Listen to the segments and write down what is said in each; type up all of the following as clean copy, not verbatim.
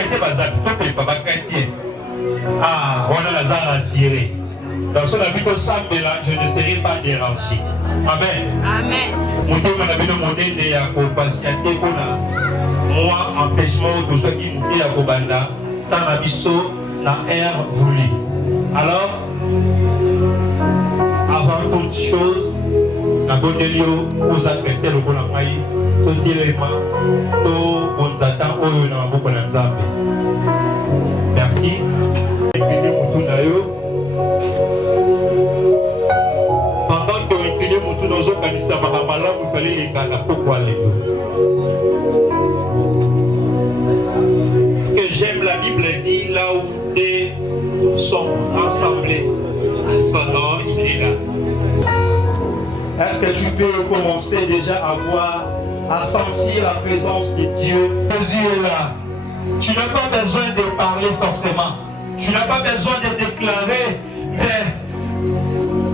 baisser bazar, tout est pas quartier. Ah, on a la zara assurée. Dans son habit au sambela, je ne serai pas dérangé. Amen. Amen. Mouté m'a bien demandé de patienter pour moi empêchement de ceux qui mouté à Kobanda dans la bisso na air voulu. Alors, avant toute chose, na bondelio aux adversaires au Bonamaï, tout dilemma, tout bonzata oyo na boko na Nzambe. Merci. Incliné mutu na yo. Pendant que incliné mutu na zo kanisa makambala vous fallait les gars pourquoi les ce que j'aime la Bible dit là où des sont rassemblés à son nom, il est là. Est-ce que tu peux commencer déjà à voir, à sentir la présence de Dieu? Jésus est là. Tu n'as pas besoin de parler forcément. Tu n'as pas besoin de déclarer, mais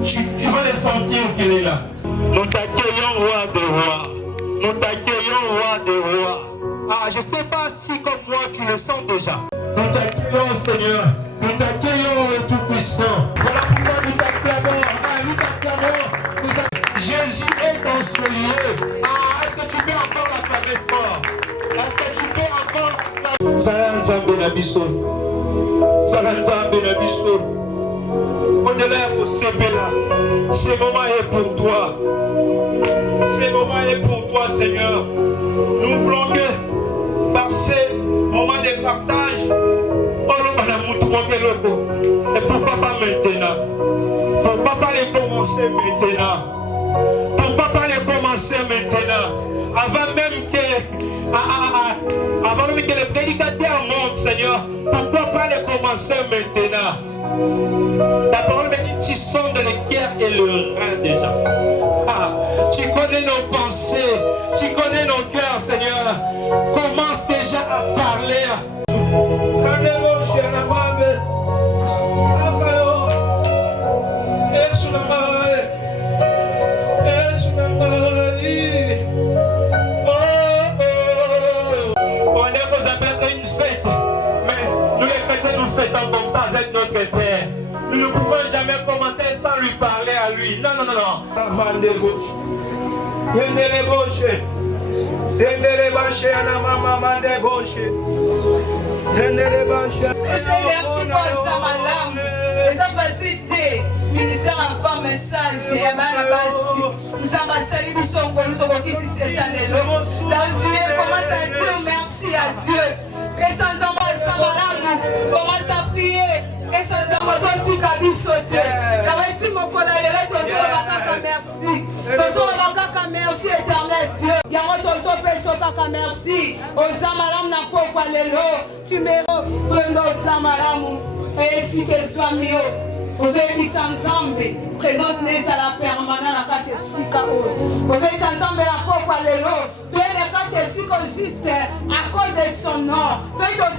tu vas le sentir qu'il est là. Nous t'accueillons, roi de rois. Nous t'accueillons, roi de rois. Ah, je ne sais pas si comme moi tu le sens déjà. Nous t'accueillons, Seigneur. Nous t'accueillons, le Tout-Puissant. Voilà pourquoi nous t'acclamons. Ah, nous t'acclamons. Jésus est dans ce lieu. Ah, est-ce que tu peux encore l'acclamer fort? Est-ce que tu peux encore l'acclamer? Salam Zambé Nabiso. Salam Zambé Nabiso. On est là au CPLA. Ce moment est pour toi. Ce moment est pour toi, Seigneur. Nous voulons que par ces moments de partage, et pourquoi pas maintenant? Pourquoi pas les commencer maintenant? Pourquoi pas les commencer maintenant? Avant même que les prédicateurs montent, Seigneur, pourquoi pas les commencer maintenant? Ta parole me dit, tu sondes le cœur et le rein déjà. Ah, tu connais nos pensées, tu connais nos cœurs, Seigneur. Commence déjà à parler. Nous ne pouvons jamais commencer sans lui parler à lui. Non, non, non, non. Merci pour ça, madame. Les facilité. Ministère en femme message. Et nous avons salué son collègue qui s'est allé là. Dieu commence à dire merci à Dieu. Et sans embrasser sa madame, commence à prier. Et sans embrasser sa cabine sauter. Merci. Merci éternel Dieu. Merci. Tu mérites. Et si tu sois mieux. Vous avez mis ensemble, présence n'est à la permanente, la carte Vous avez mis ensemble la propre à l'élo. Tu es la carte juste à cause de son nom. Ceux qui vont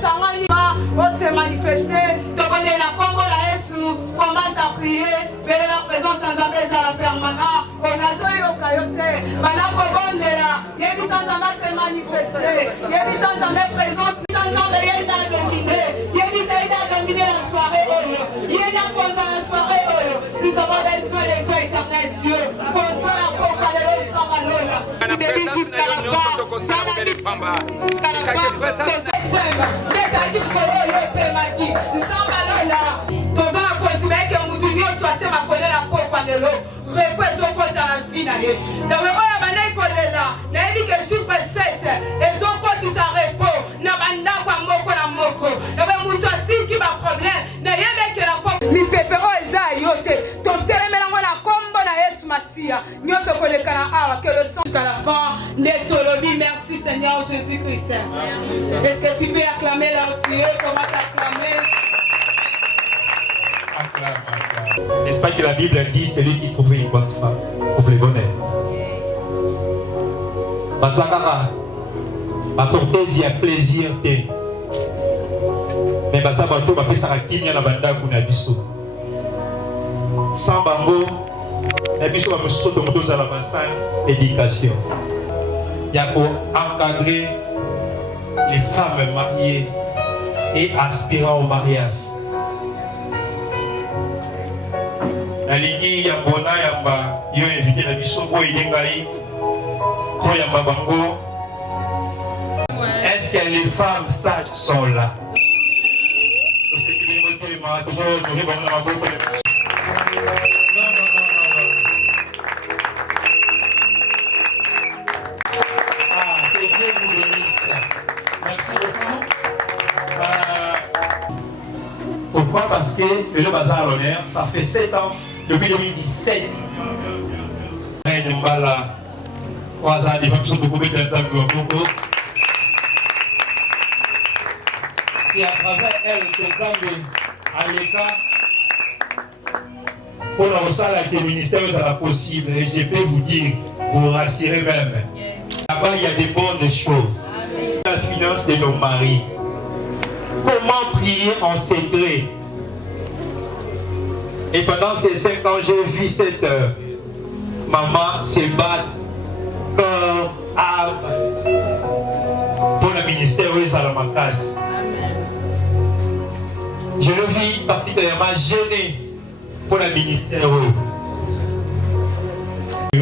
se manifester, tu connais la combo, la Yesu, commence à prier, mais la présence ensemble à la permanente. On a soyé au cailloté. Madame Bobonne est là. Il y a mis ensemble à se manifester. Il y a mis ensemble la présence, ensemble, il y a dominé. Il y a mis à dominer la soirée. Il y a la soirée, nous avons besoin de toi, éternel Dieu. Comme ça, la pompe à l'élo, ça va l'eau. Du début jusqu'à la fin, ça la vie. À la fin, de cette thème, les équipes de l'Oyo, Maki, ça va l'eau. Dans un continent que nous devons soit ma connaître la pompe à l'élo. Représente dans la vie. Dans le roi, la manée connaît là. N'a dit que chiffre 7. Les autres qui s'arrêtent. N'a pas pas moko la moko. N'a pas mouton qui va problème. N'a rien que la pompe. Mi pepero eza yote. Ton télémélango la combo na Yesu Masia. Nous se connectons à que le sang jusqu'à la fin. Netolobi, merci Seigneur Jésus-Christ. Est-ce que tu peux acclamer là où tu es? Commence à acclamer. N'est-ce pas que la Bible dit celui qui trouve une bonne femme trouve le bonheur. Bazakara, apporter un plaisir. Mais Bazabato va faire ça qui n'y a la banda kuna biso. Sans bango, la biso va me sauter à la bassin éducation. Il y a pour encadrer les femmes mariées et aspirant au mariage. Nalingi yambona yamba yo invité na bisongo idengai to yamba bango. Est-ce que les femmes sages sont là? Que Dieu vous bénisse. Merci beaucoup. Pourquoi? Parce que le bazar à l'honneur, ça fait 7 ans, depuis 2017. C'est à travers elle que Zambé à l'écart pour le ministère sera possible. Et je peux vous dire, vous rassurer même. Là-bas, il y a des bonnes choses. La finance de nos maris. Comment prier en secret? Et pendant ces 5 ans, j'ai vu cette maman se battre corps, âme pour le ministère de Salamakas. Je le vis particulièrement gêné pour le ministère. Le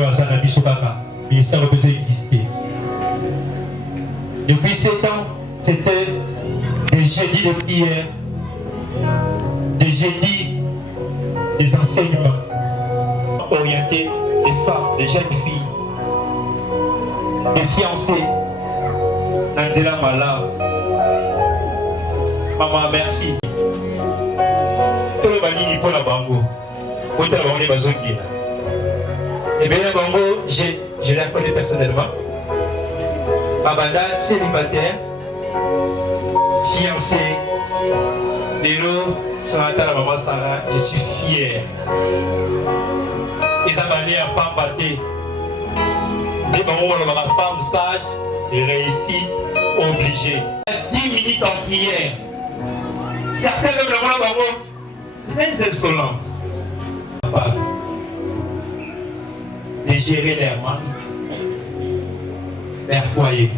ministère peut exister. Depuis 7 ans, c'était des jeudis de prière, des jeudis des enseignements orientés des femmes, des jeunes filles, des fiancés. Nanzela Mala. Maman, merci. Tout le monde pour la bango. Où est-ce que et bien, la bango, je la connais personnellement. Babada, célibataire, fiancé. Lélo, sur la table, maman Sarah, je suis fier. Ils ont amené à pas battre. Des moments où ma femme sage et réussit, obligée. 10 minutes en prière. Certains même le bango, très insolentes. De gérer leur mari, leur foyer,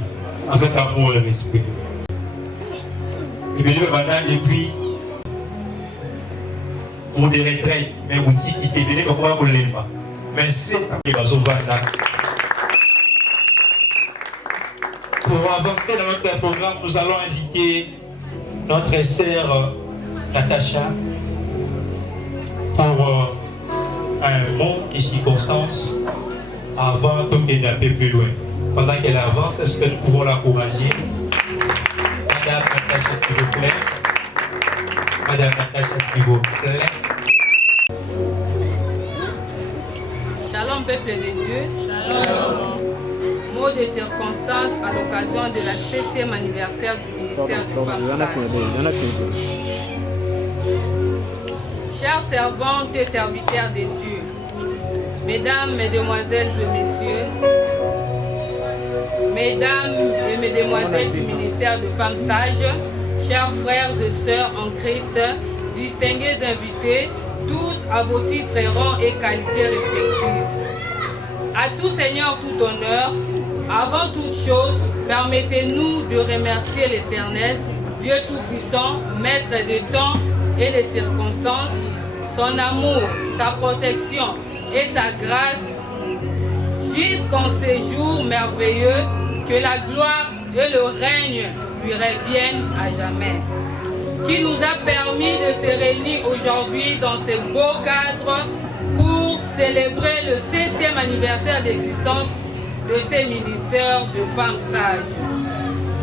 avec amour et respect. Et bien, maintenant, depuis, pour des retraites, mais vous dites qu'il est venu pour vous l'aimer. Mais c'est un peu pour avancer dans notre programme, nous allons inviter notre sœur Natacha pour un mot et circonstance avant qu'elle n'aille un peu plus loin. Pendant qu'elle avance, est-ce que nous pouvons l'encourager? Madame Natacha, s'il vous plaît. Madame Natacha, s'il vous plaît. Shalom, peuple de Dieu. Shalom. Mot de circonstance à l'occasion de la 7e anniversaire du ministère du Femmes. Chers servantes et serviteurs de Dieu, mesdames, mesdemoiselles et messieurs, mesdames et mesdemoiselles du ministère de Femmes Sages, chers frères et sœurs en Christ, distingués invités, tous à vos titres, rangs et qualités respectives. À tout Seigneur, tout honneur, avant toute chose, permettez-nous de remercier l'Éternel, Dieu Tout-Puissant, Maître des temps et des circonstances, son amour, sa protection et sa grâce, jusqu'en ces jours merveilleux, que la gloire et le règne lui reviennent à jamais. Qui nous a permis de se réunir aujourd'hui dans ce beau cadre pour célébrer le 7e anniversaire d'existence de ces ministères de femmes sages.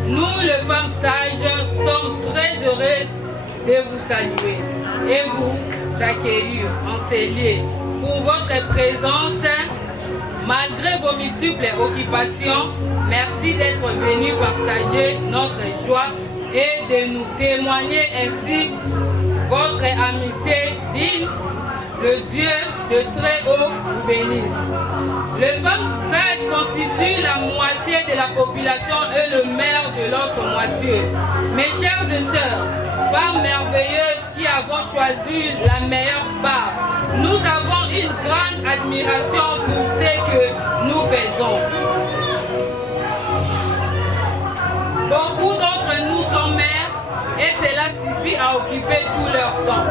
Nous, les femmes sages, sommes très heureuses de vous saluer et vous accueillir en ces lieux pour votre présence. Malgré vos multiples occupations, merci d'être venus partager notre joie et de nous témoigner ainsi votre amitié digne. Le Dieu de très haut vous bénisse. Les femmes sages constituent la moitié de la population et le maire de l'autre moitié. Mes chers et sœurs, femmes merveilleuses qui avons choisi la meilleure part, nous avons une grande admiration pour ce que nous faisons. Beaucoup d'entre nous sont mères et cela à occuper tout leur temps.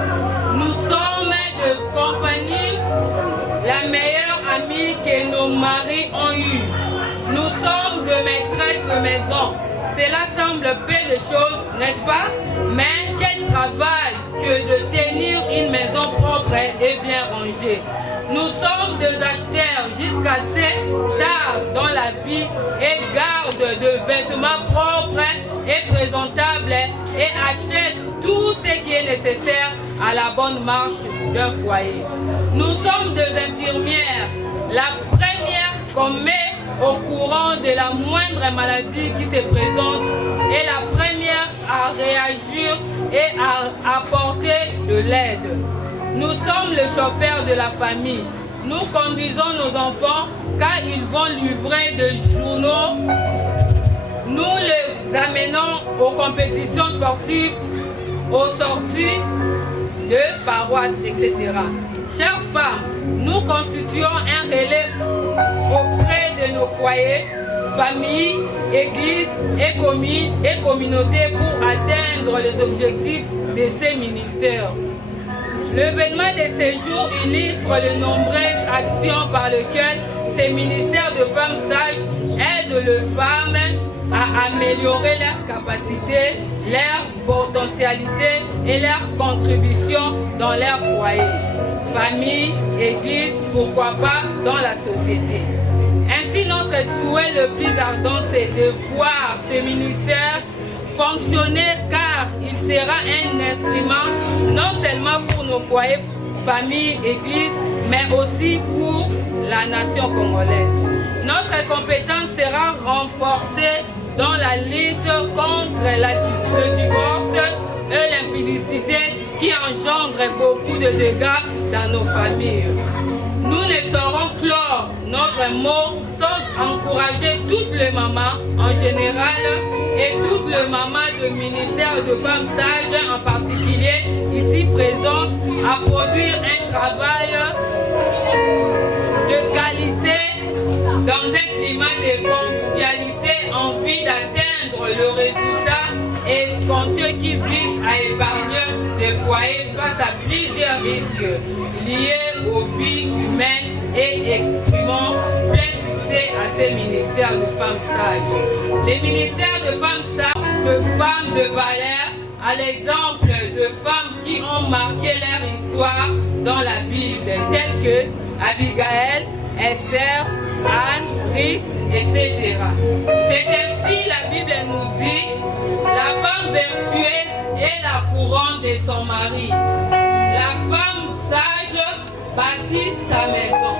Nous sommes de compagnie, la meilleure amie que nos maris ont eue. Nous sommes de maîtresses de maison. Cela semble peu de choses, n'est-ce pas? Mais quel travail que de tenir une maison propre et bien rangée. Nous sommes des acheteurs jusqu'à assez tard dans la vie et gardent de vêtements propres et présentables et achètent tout ce qui est nécessaire à la bonne marche d'un foyer. Nous sommes des infirmières, la première qu'on met au courant de la moindre maladie qui se présente et la première à réagir et à apporter de l'aide. Nous sommes le chauffeur de la famille. Nous conduisons nos enfants quand ils vont livrer des journaux. Nous les amenons aux compétitions sportives, aux sorties de paroisses, etc. Chères femmes, nous constituons un relais auprès de nos foyers, familles, églises et communautés pour atteindre les objectifs de ces ministères. L'événement de ces jours illustre les nombreuses actions par lesquelles ces ministères de femmes sages aident les femmes à améliorer leurs capacités, leur potentialité et leur contribution dans leur foyer, famille, église, pourquoi pas dans la société. Ainsi, notre souhait le plus ardent, c'est de voir ce ministère fonctionner car il sera un instrument non seulement pour nos foyers, familles, églises, mais aussi pour la nation congolaise. Notre compétence sera renforcée dans la lutte contre le divorce et l'impudicité qui engendre beaucoup de dégâts dans nos familles. Nous ne saurons clore notre mot sans encourager toutes les mamans en général et toutes les mamans du ministère de femmes sages en particulier ici présentes à produire un travail de qualité dans un climat de convivialité en vue d'atteindre le résultat escompté qui vise à épargner les foyers face à plusieurs risques liés aux vies humaines et exprimant plein succès à ces ministères de femmes sages. Les ministères de femmes sages, de femmes de valeur, à l'exemple de femmes qui ont marqué leur histoire dans la Bible, telles que Abigail, Esther, Anne, Ruth, etc. C'est ainsi la Bible nous dit, la femme vertueuse est la couronne de son mari. La femme sage bâtit sa maison.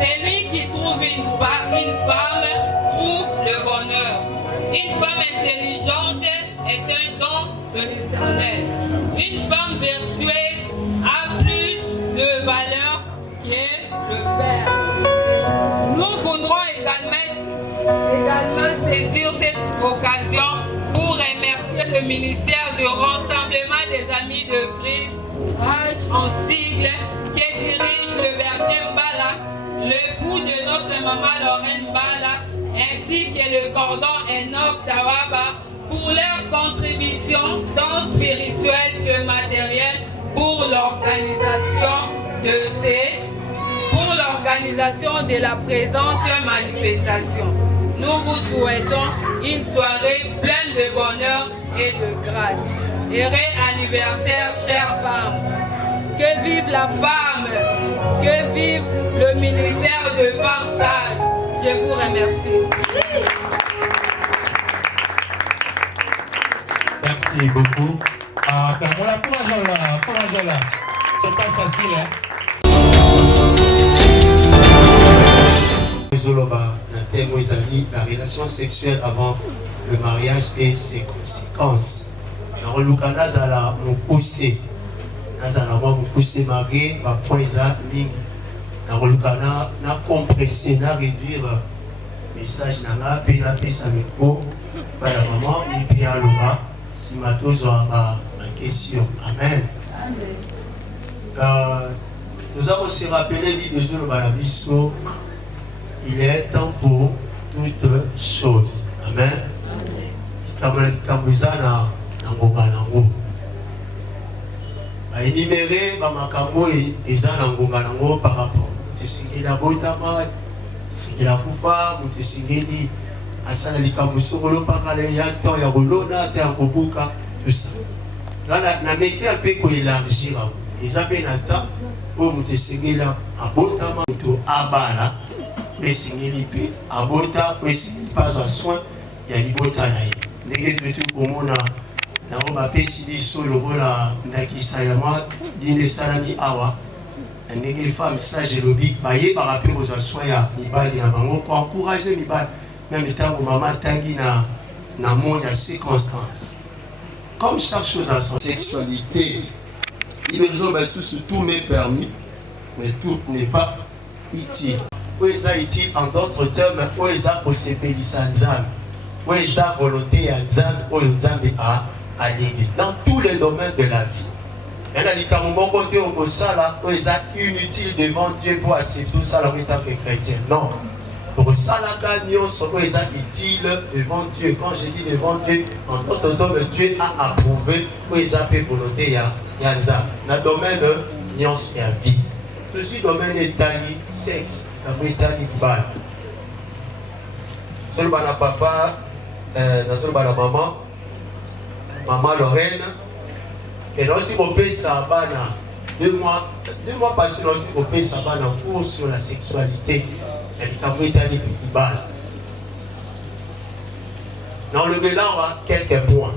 Celui qui trouve une femme trouve le bonheur. Une femme intelligente est un don de l'Éternel. Une femme vertueuse a plus de valeur que le Père. Nous voudrons également saisir cette occasion pour remercier le ministère de Rassemblement des Amis de Christ, RACH en sigle, qui dirige le berger Mbala, l'époux de notre maman Lorraine Mbala, ainsi que le cordon Enoch Tawaba, pour leur contribution tant spirituelle que matérielle pour l'organisation de la présente manifestation. Nous vous souhaitons une soirée pleine de bonheur et de grâce. Heureux anniversaire, chères femmes. Que vive la femme, que vive le ministère de femmes sages. Je vous remercie. Merci beaucoup. Courage là. C'est pas facile, hein? La relation sexuelle avant le mariage et ses conséquences. Dans le cas là, mon poussé, marié, ma point ça, dans le cas na compresser, na réduire message na puis na pisa meko, par la maman et puis à l'oba, si ma tous ma question. Amen. Nous avons aussi rappelé l'idée de Balabiso. Il est temps pour toutes choses. Amen. énuméré Makambo et Zanangonganango par rapport. Moutessingeli Abotama, Singeli Akufa, Moutessingeli Asana Likamusolo Parale Yato Yarolona, Tergobuka, tout ça. Là, na meke un peu pour élargir. Les abenata, pour Moutessingeli Abotama, Mouto Abala, Moutessingeli P, Abota, Moutessingeli pas en soin, il y a l'Ibota Naï. N'est-ce tout pour mon na on pesi biso lokola ndakisa ya mwa dine salami awa ndenge femme sage lobi baye par rapport aux soins ya mibali na bango pour encourager mibali même tango maman tangi na monde ya circonstance comme chaque chose a son sexualité il me dit sous tout m'est permis mais tout n'est pas utile ou est utile en d'autres termes ou est pour se pélissa nzambe ou est volonté ya nzambe ou nzambe a dans tous les domaines de la vie. Il y a des cas où ça est inutile devant Dieu pour accepter tout ça en tant que chrétien. Non. Pour ça, c'est utile devant Dieu. Quand je dis devant Dieu, en d'autres termes, Dieu a approuvé pour les volonté dans le domaine de la vie. Tout ce domaine est sexe, balle. Seul papa, seul maman. Maman Lorraine, et notre copé Sabana, 2 mois passés, notre copé Sabana en cours sur la sexualité. Elle est en Bretagne et dans le bilan, quelques points.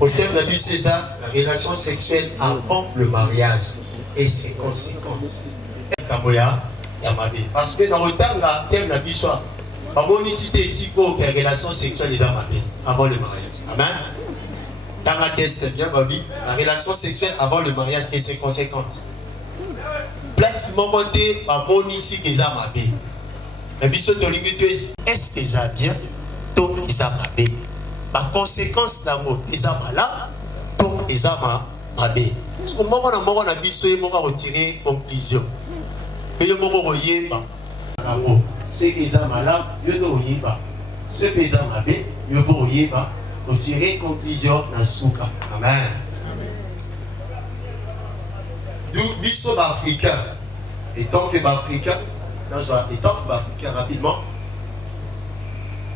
Au terme de César, la relation sexuelle avant le mariage et ses conséquences. Parce que dans le temps, le thème de l'histoire, la monicité ici pour que la relation sexuelle est avant le mariage. Amen. Dans la test bien ma vie, la relation sexuelle avant le mariage et ses conséquences. Place momenté par mon ici qui est ma vie. Mais biso to limite est-ce que ça bien tout est ma vie. Ma conséquence d'amour est là tout est ma vie. Parce que moment na biso et moment retirer conclusion. Que yo moko royeba. Ce qui est là, yo no royeba. Ce qui est ma vie, yo royeba. Pour tirer conclusion dans Souka. Amen. Nous, biso africains, étant que africains, rapidement,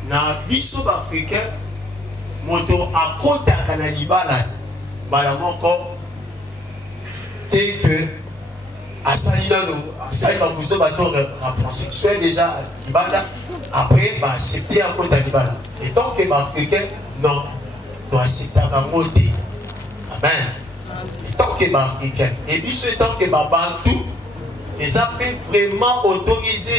na biso africains, moto à côté à Canadibala, madame encore, tel que à Salina, vous avez rapport sexuel déjà, après, accepter à côté à Canadibala. Étant que africains, non, doit accepter à côté. Amen. Tant que africain, et puis ce tant que bantou, ils appellent vraiment autorisé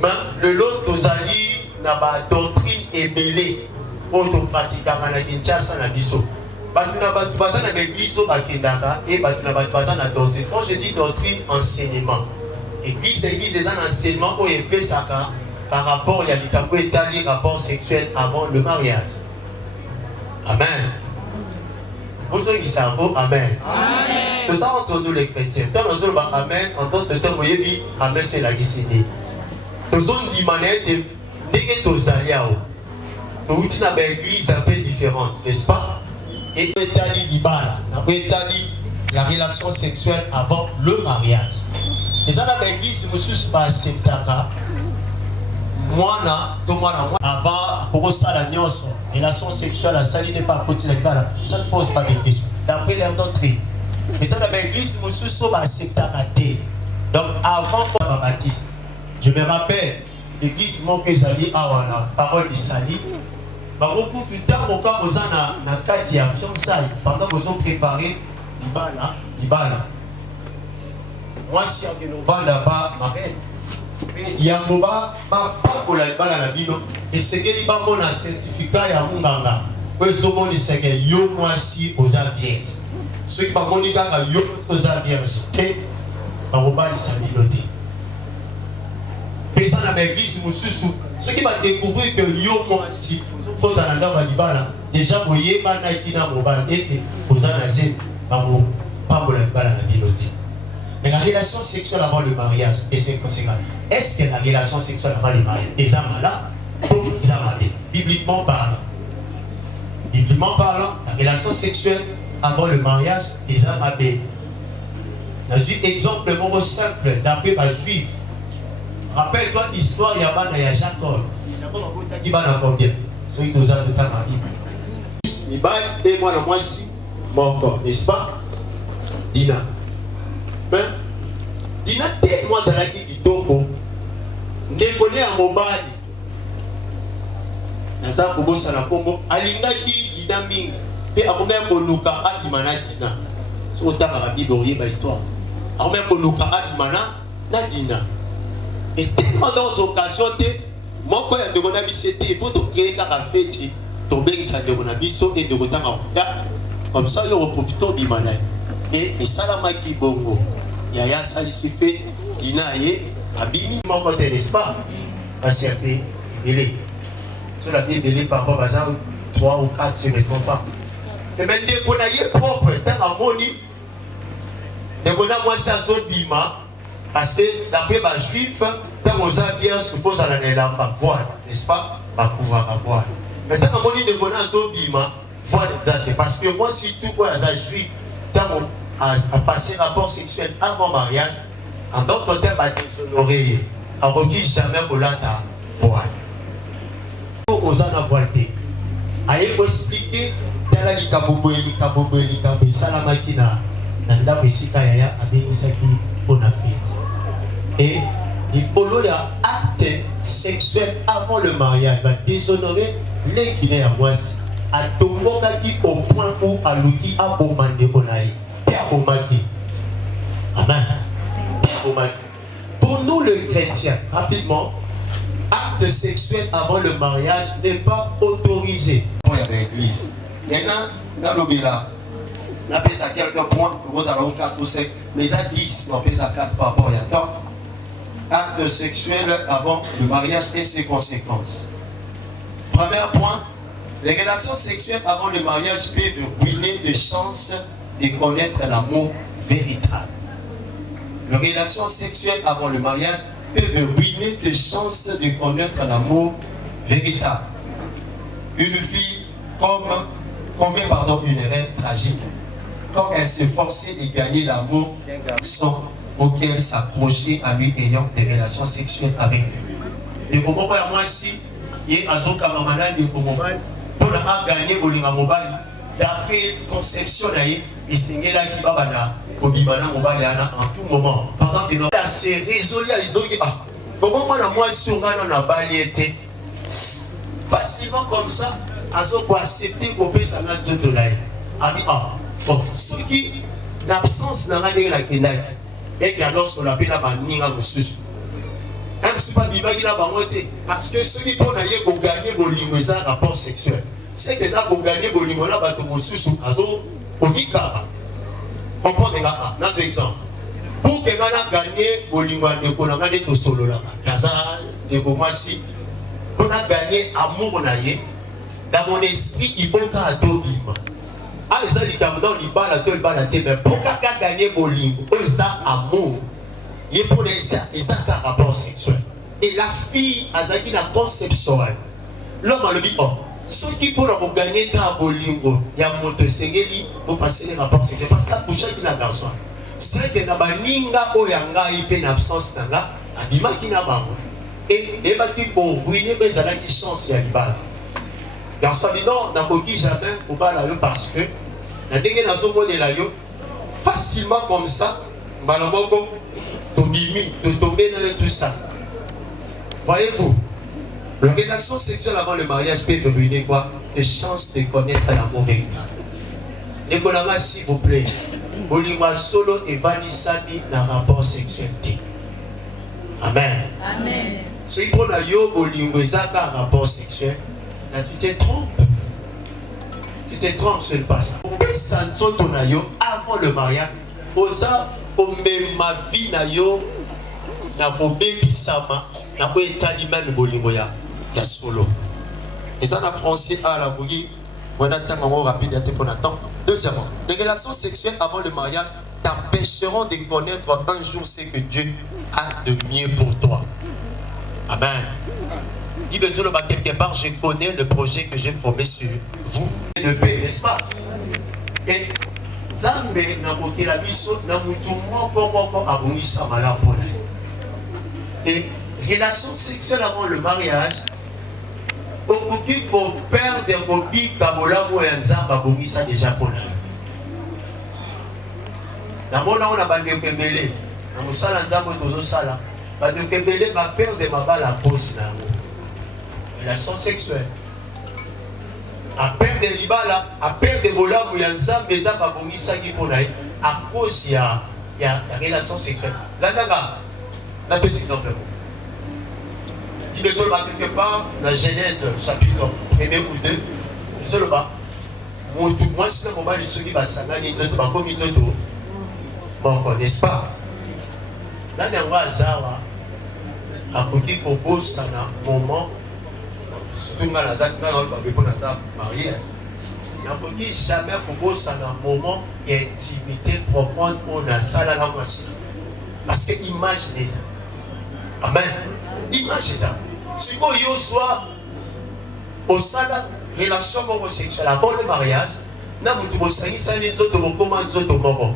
mais le lot aux alliés n'a pas doctrine ébélée pour pratiquer à la Kinshasa na biso. Batu na batu baza na l'église au bakendaka et batu na batu baza na doctrine. Quand je dis doctrine, enseignement. Église est un enseignement au epesaka par rapport à l'Itambo établi rapport sexuel avant le mariage. Amen. Vous savez qui ça vaut? Amen. Amen. Nous avons entendu les chrétiens. Quand nous avons Amen, en d'autres temps, vous voyez, Amen, c'est la guissénie. Nous avons dit, dès que nous allons, nous avons dit une église un peu différente, n'est-ce pas? Et nous avons établi la relation sexuelle avant le mariage. Et ça, dans l'église, nous ne sommes pas acceptés. Moi, avant, pour ça, la relation sexuelle, la salle n'est pas possible. Ça ne pose pas de questions. D'après leur doctrine. Mais ça, dans l'église, nous sommes acceptés. Donc, avant le baptiste, je me rappelle, l'église, mon père, la parole de Sali. Beaucoup de temps, mon cas, vous en avez quatre fiançailles. Pendant que vous avez préparé l'Ibala. Moi, si on va là-bas, ma reine. Il y a un moment, pas pour la balle à la vie, et c'est qu'il y a un certificat, il y a un manga. Pour les hommes, c'est que yo moi si aux vierges. Ceux qui m'ont dit que yo aux vierges, et on va les saluer. Et ça, dans l'église, ceux qui vont découvrir que yo moi si, faut dans la balle, déjà, vous voyez, il y a un mobile et aux anazés, pas pour la balle à la vie. Mais la relation sexuelle avant le mariage et ses conséquences. Est-ce que la relation sexuelle avant le mariage est là pour les amadés? Bibliquement parlant, la relation sexuelle avant le mariage, ils ont mabé. Dans un exemple simple, d'après ma juive. Rappelle-toi l'histoire Yamana et Jacob. Qui va combien? Celui qui nous a de ta Bible. Nibal et moi, moi ici, mon corps, n'est-ce pas? Dina. Mais, Dina, moi, ça l'a dit, Tombo. Ndekone à Mobali. Naza Kobo Salakombo. Alingaki, Dina Ming. Et à combien pour Luka Adimana Dina. C'est autant à la Bible, il y a une histoire. À combien pour Luka Adimana Dina. Et tellement dans l'occasion, moi, quand il y a c'était, il faut créer la fête, tomber ça de mon abisso et de mon temps. Comme ça, il y a un profito du malade. Et ça, la magie bongo. Il y a ça, il s'est fait, il a eu, abîmé mon côté, n'est-ce pas? Un certain délai. Sur la délai par rapport à 3 ou 4, si je ne me trompe pas. Et maintenant, on a eu propre, tant à moni, et on a moins ça, bima. Parce que d'après les juifs, dans nos vierges, il faut aller là, voir, n'est-ce pas? Pouvoir voir. Mais tant qu'on dit que nous avons bima, voir les parce que moi, si tout le monde juif, tant à passer rapport sexuel avant mariage, en d'autres termes, à déshonorer, à requis jamais pour l'ata voir. Aux en avoir été. À expliquer, tel a dit Kabobo, Salamakina, Nanda Messikaya, Abenisaki, on a fait. Et il y a acte sexuel avant le mariage va déshonorer les Guinéens à moi. À Tomoka dit au point où à l'outil à Bomande Bonaï. Père Omaki. Amen. Père Omaki. Pour nous les chrétiens, rapidement, acte sexuel avant le mariage n'est pas autorisé. Il y a l'église. Maintenant, dans l'obéla, on appelle ça quelques points, nous allons 4 ou 5, mais à 10, on appelle ça 4 par rapport à temps. Acte sexuel avant le mariage et ses conséquences. Premier point, les relations sexuelles avant le mariage peuvent ruiner les chances de connaître l'amour véritable. Les relations sexuelles avant le mariage peuvent ruiner les chances de connaître l'amour véritable. Une fille commet une erreur tragique quand elle s'efforçait de gagner l'amour d'un garçon auquel s'approcher à lui ayant des relations sexuelles avec lui. Et pour moi, si il y a un Kamamana de Komobal, pour la gagner au Lima Mobali, d'après conception, il s'est là qui va au Bibana Mobali en tout moment. Pendant que nous c'est résolu à l'isoler. Comment moi, si on a dans Bali était facilement comme ça, à ce qu'on accepter qu'on peut s'en aller de $. Bon, ceux qui, l'absence n'a rien à la et que alors on appelle la bannière à monsieur. Je ne suis pas dit parce que ceux qui ont gagné le rapport sexuel, c'est que là, pour gagner le on prend des gars, dans ce exemple. Pour que nous gagné le solo là, on a gagné amour dans mon esprit, il faut qu'à tout vivre. Ah, les gens dans les balles, mais pour qu'à gagner bolingo, ils ont amour. Il pour les rapport sexuel. Et la fille a la conception. L'homme a le dit, oh, ceux qui pour gagner un bolingo, il y a un moteur sengeli pour passer les rapports sexuels. Parce que pour chaque garçon, c'est que dans la ninga ou yanga, il y a une absence dans la, abima qui n'a pas. Et il va dire pour ruiner, mais il y a une chance, il y a une balle. Dans ce moment, dans le jardin, on va là parce que facilement comme ça, de tomber dans tout ça. Voyez-vous, la relation sexuelle avant le mariage peut ruiner quoi? Des chances de connaître l'amour véritable. Les collègues, s'il vous plaît, Bolingwa solo et Banisani dans le rapport sexualité. Amen. Amen. Si pour la yo Bolingwa Zaka rapport sexuel, là tu te trompes. Tu te trompes, ce n'est pas ça. Avant le mariage, osa même ma vie na yo na bobebi sama na ko etali même bolingo ya solo. Et ça en français à la bougie, voilà un moment rapide à te prendre temps. Deuxièmement, les relations sexuelles avant le mariage t'empêcheront de connaître un jour ce que Dieu a de mieux pour toi. Amen. Dis besoin quelque part, je connais le projet que j'ai formé sur vous. De paix, n'est-ce pas? Et Nzambe na kokela biso na mutu moko abongisa malamu mpona ye. Et relation sexuelle avant le mariage, okoki koperdre kobika bolamu ya Nzambe abongisa déjà mpona yo. Namona ona bandeko ebele na mosala Nzambe tozosala, bandeko ebele baperdre mabala pose na yango. Relation sexuelle a perdre libala, a perdre bolamu ya Nzambe eza babongisaki mpona ye à cause ya relation sexuelle. Landanga na petit exemple. Il est quelque part dans Genèse chapitre 1 ou 2. C'est le bas. Moi, si on va le souligner, bon, n'est-ce pas? Là, il y a un hasard à côté de un moment, surtout dans la mariée. Il n'y a jamais un moment d'intimité profonde où on a ça là. Parce que imaginez ça. Amen. Imaginez ça. Si vous soit au sein de relation homosexuelle avant le mariage,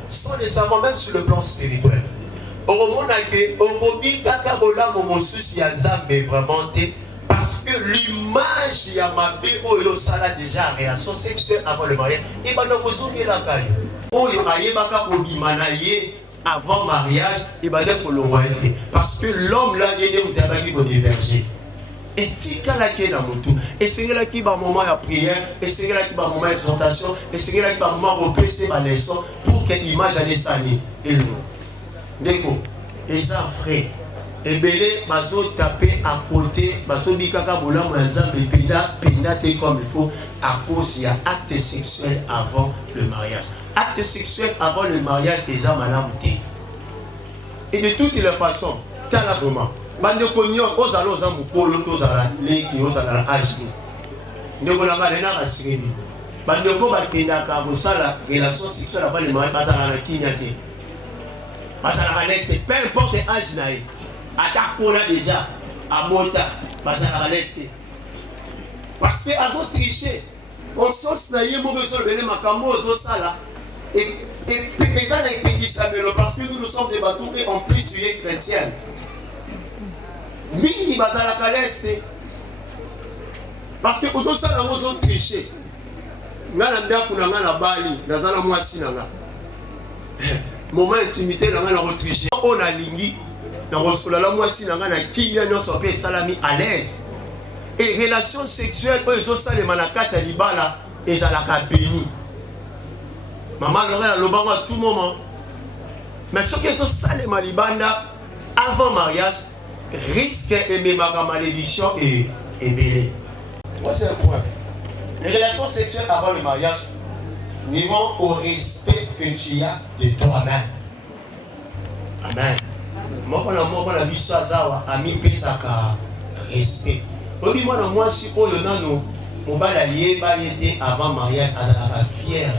sans les savoir même sur le plan spirituel. Parce que l'image y a ma béo sala déjà relation sexuelle avant le mariage. Et ben donc vous oubliez la caille. Oh il y a avant mariage, il va dire pour le royauté. Parce que l'homme là, il est un diverger. Et si quand la qui est dans mon tout, et c'est là qui va moment de prière, et c'est là qui va moment d'exhortation, et c'est là qui va moment de repasser ma leçon pour que l'image allait s'aller. Et le Déco, et ça frère, et belé, bazo taper à côté, bazo bikaka bola mwanza, et pina comme il faut, à cause il y a acte sexuel avant le mariage. Acte sexuel avant le mariage, les hommes à l'âme. Et de toutes les façons, t'as la vraiment. Bande cognon, aux allons aux âmes, aux les qui osent à l'âge. Ne vous l'avez pas rassuré. Bande de combat qui n'a qu'à vous ça, la relation sexuelle avant le mariage, pas à la kignate. Pas à la reste, peu importe l'âge naïf. Attaque pour là déjà, à Mota, pas à la reste. Parce que à ont triché. On sens naïf, mon besoin de venir ma camo, aux sala. Et les gens qui s'appellent parce que nous sommes des bateaux et en plus tu es chrétien. Mini bazala kaleste. Parce que aux ça nous ont triché. Ngana ndia kuna ngana bali, nazala mwasi nanga. Moment intimité nanga na triché. On a lingi na rosola la mwasi nanga na kinya nyonso pe salami à l'aise. Et relations sexuelles eux ça les manakata libala ezalaka béni. Maman l'aurait l'obama à tout moment. Mais ce que ça les malibanda avant mariage risque et même ma malédiction et belé. Moi c'est un point. Les relations sexuelles avant le mariage n'iront au respect que tu as de toi-même. Amen. Moi quand la vie soit zawa ami pesaka respect. Obi moi si o yonano mon bala yeba était avant mariage azala fier.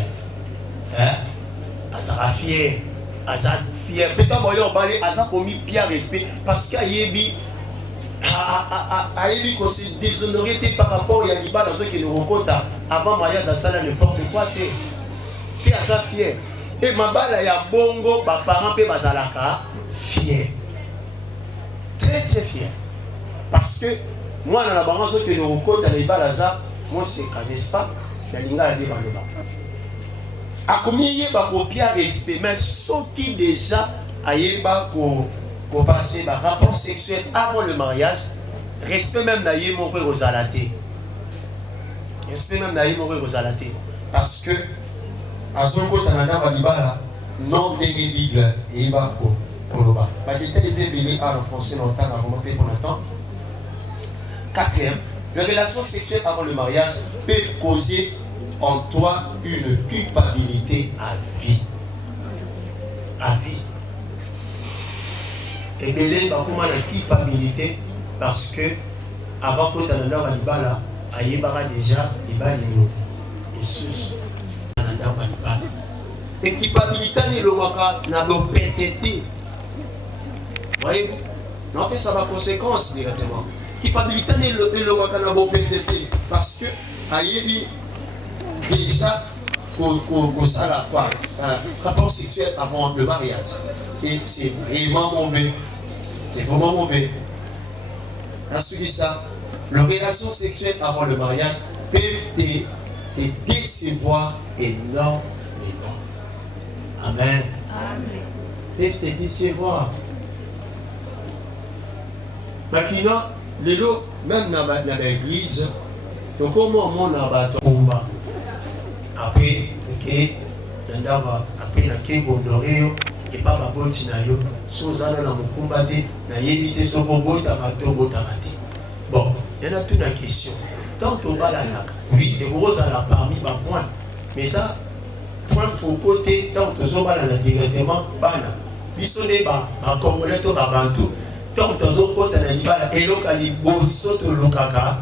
Azara fier, Azara fier. Peut-être moyen balé Azara commis bien respect parce qu'Ayebi Ayebi qu'on s'est déshonoré par rapport à Yaniba dans ce qui nous rencontre avant mariage à ça n'importe quoi t'es. Puis Azara fier. Et ma balle ya bongo, ma parent pe bazalaka fier. Très très fier. Parce que moi dans la balance que nous rencontre dans les balles Azara, moi c'est n'est-ce pas? La linga la débat. A combien il y a copier respect, mais ce qui déjà a pour passer un rapport sexuel avant le mariage, respect même d'ailleurs mourir aux alatés. Respect même d'ailleurs mourir aux alatés. Parce que, à son côté, non des Bibles et il va pour le bas. Pas de tels ébélés à l'enfoncer longtemps à remonter pour le temps. Quatrième, les relations sexuelles avant le mariage peuvent causer en toi une culpabilité à vie. À vie. Et belé va comment la culpabilité parce que avant que tu aies un balibala, ayebara déjà les balino, les sous, et culpabilité n'est le waka n'a pas pété. Voyez-vous? Non, mais ça va conséquence directement. Culpabilité n'est le waka n'a pas pété parce que ayebi déjà rapport sexuel avant le mariage. Et c'est vraiment mauvais. C'est vraiment mauvais. Ensuite ça, les relations sexuelles avant le mariage peuvent te décevoir énormément. Amen. Peuvent te décevoir. Maintenant, même dans l'église, donc comment on a combat. Après, après la honoré et pas ma bonne sinayo, sous un an mon combat, n'a évité son bon bon, il y en a toute la question. Tant on va là, oui, et vous allez parmi ma point, mais ça, point faut côté, tant on va là directement, bana, bisonné ba, comme on est au babantou, tant on va là, il va et l'autre ali bosso to lokaka,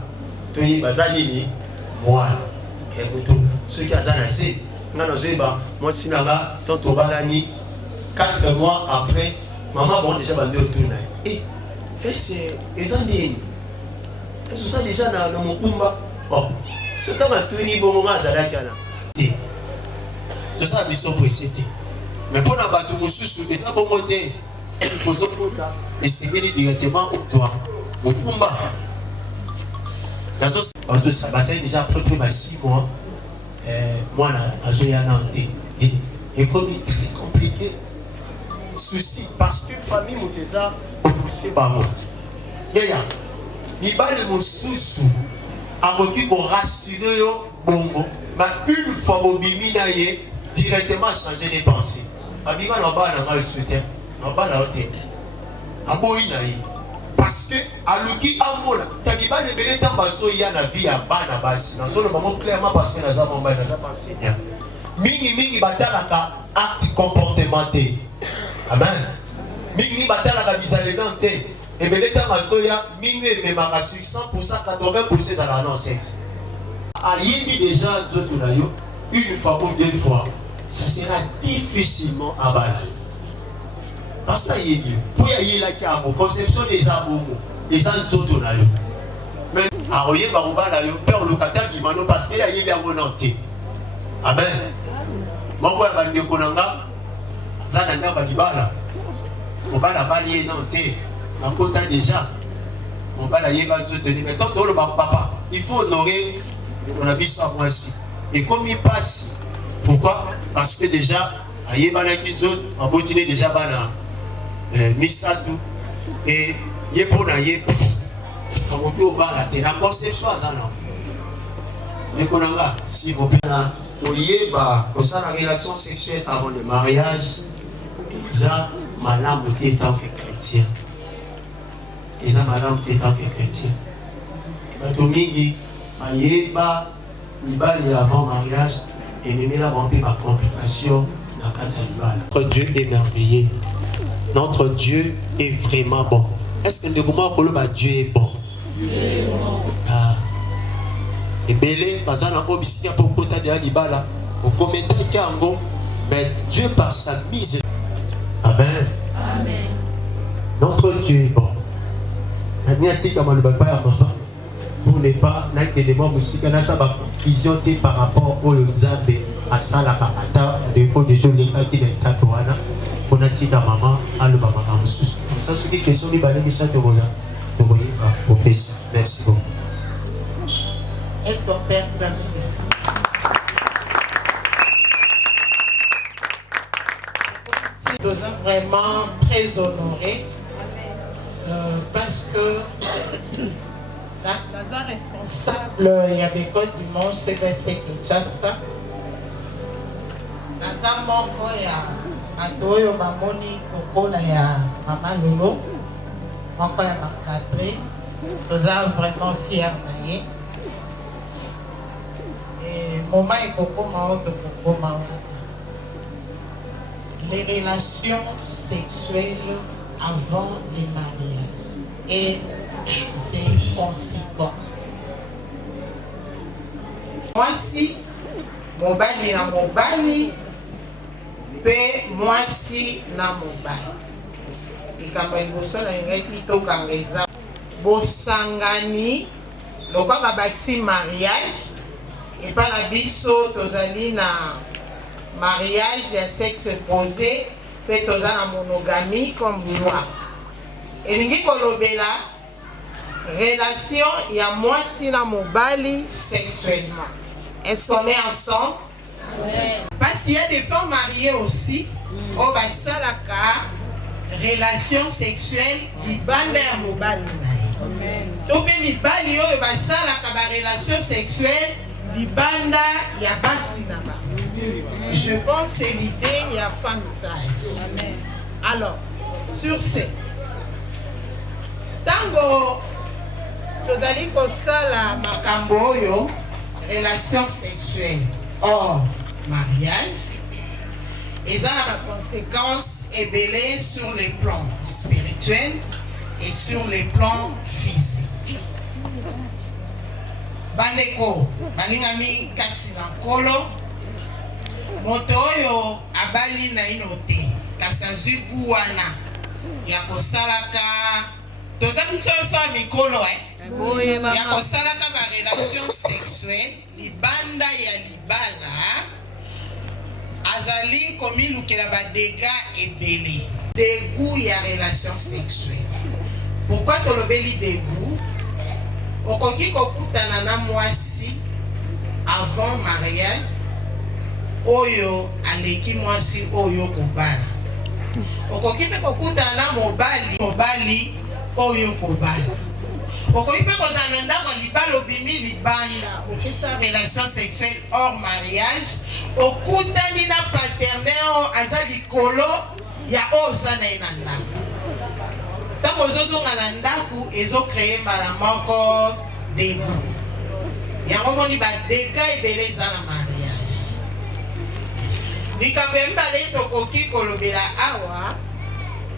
to y bazalini, moi, et vous ceux qui a zanacé, non, moi si là, tant on va là ni 4 mois après, maman bon déjà bandé au tournage. Et c'est les Indiens. Et c'est ça déjà dans mon combat. Oh, c'est comme un tourni bon moment à Zadakana. C'est ça la mission précédée. Mais pour la bateau, il n'y a pas de monter. Il faut se faire. Et c'est directement au toit. Au combat. Ça va déjà après 6 mois. Moi, là, j'ai un anté. Et comme il est très compliqué, souci, parce que famille Mouteza, c'est pas moi. Yaya, il va le moussou, à qui pour rassurer yo bongo, mais une fois au biminaye, directement changer les pensées. Abima n'a pas le soutien, n'a pas la hauteur. Aboinaye. Parce que, à l'ouki amola, Tabiba ne venait pas à y a la vie à Banabasi. Dans le moment clairement parce que nous avons pensé. Mingi batalaka acte comportemental. Amen. Mingi batalaka bisalelante. Et bien l'état masoya, mingi me manga sur 100%, 80% dans la non-sexe. Ayébi déjà une fois ou 2 fois, ça sera difficilement avalé. Parce que pour y aller là qui a une conception des amours, des autres là. Mais à Royer Barouba là, père locataire qui m'a parce qu'il y a eu la volonté. Amen. Moi, je vais vous dire que Zananda Badibala, on va la balayer dans le thé, on compte déjà. On va la yéba soutenir. Mais tant que le papa, il faut honorer mon habit à moi aussi. Et comme il passe, pourquoi? Parce que déjà, à yéba la qui autres, on va continuer déjà bana. Misadou et Yepona Yep, comme on peut au bar, la conception à Zana. Mais qu'on a, si vous plaît, au Yeba, au sein de la relation sexuelle avant le mariage, ils ont madame en tant que chrétien. Ils ont madame en tant que chrétien. Batomigi, à Yeba, il va avant le mariage et même là, on peut ma complication dans le cadre de l'Ibal. Notre Dieu est merveilleux. Notre Dieu est vraiment bon. Est-ce que le moment où Dieu est bon? Ah. Et belé, parce qu'on a obisqué pour côté de Alibala, au commentaire Kango, mais Dieu par sa miséricorde. Amen. Amen. Notre Dieu est bon. Pour ne pas d'éléments musiques, on a sa vision par rapport au Nzambe à Salaka Ata, le haut de Dieu, les Tatouana. On a dit à maman, à le maman, ça c'est des questions qui valent ça de Rosa. De voyer au pays. Merci beaucoup. Est-ce qu'on peut permettre ici? Nous sommes vraiment très honorés parce que la responsable, il y avait quoi du monde, c'est Kinshasa. Naza moko ya Adoyo Mamoni Kokola ya Maman Lolo, moko ya Makadri, nous sommes vraiment fiers d'ailleurs. Et Maman et Coco Mao de Coco Mao. Les relations sexuelles avant les mariages et ses conséquences. Moi si, mobali na mobali, pe mwasi na mobali. Likambo liboso na ngaki tokanga eza bosangani lokwa babati mariage epa na biso tozali na mariage à sexe opposé, peut dans la monogamie comme moi. Et nous kolobela relation il y a moi si la mobali sexuellement. Est-ce qu'on est ensemble? Parce qu'il y a des femmes mariées aussi, au basalaka relation sexuelle libanda ya mobali. Donc mibali oyo basalaka ba relation sexuelle libanda ya basi na ba. Je pense que c'est l'idée il y a femme sage. Alors sur ce tango tozali kosala makambo oyo relation sexuelle hors mariage et ça a des conséquences ébélées sur les plans spirituels et sur les plans physiques. Bandeko balingami kati na nkolo moto oyo abali na inote kasazwi kuwana ya kosalaka toza mchoso ya mikolo ya kosalaka ba relation sexuelle libanda ya libala azali komilukela ba dégâts ebele dégoût ya relation sexuelle. Pourquoi tolobeli dégoût? Okoki kokutana na mwasi avant mariage oyo aleki mwasi oyo kobala. Okoki pe kokutana na mobali oyo kobala. Okoki pe kozana ndako libala obimi libanda okisa relation sexuelle hors mariage okutani na paternel aza likolo ya oza na ye na ndako. Tango ozozonga na ndako ezocreye mbala moko dégoût. Yango moni ba dégâts ebele eza na mariage. Likambo mibale tokoki kolobela awa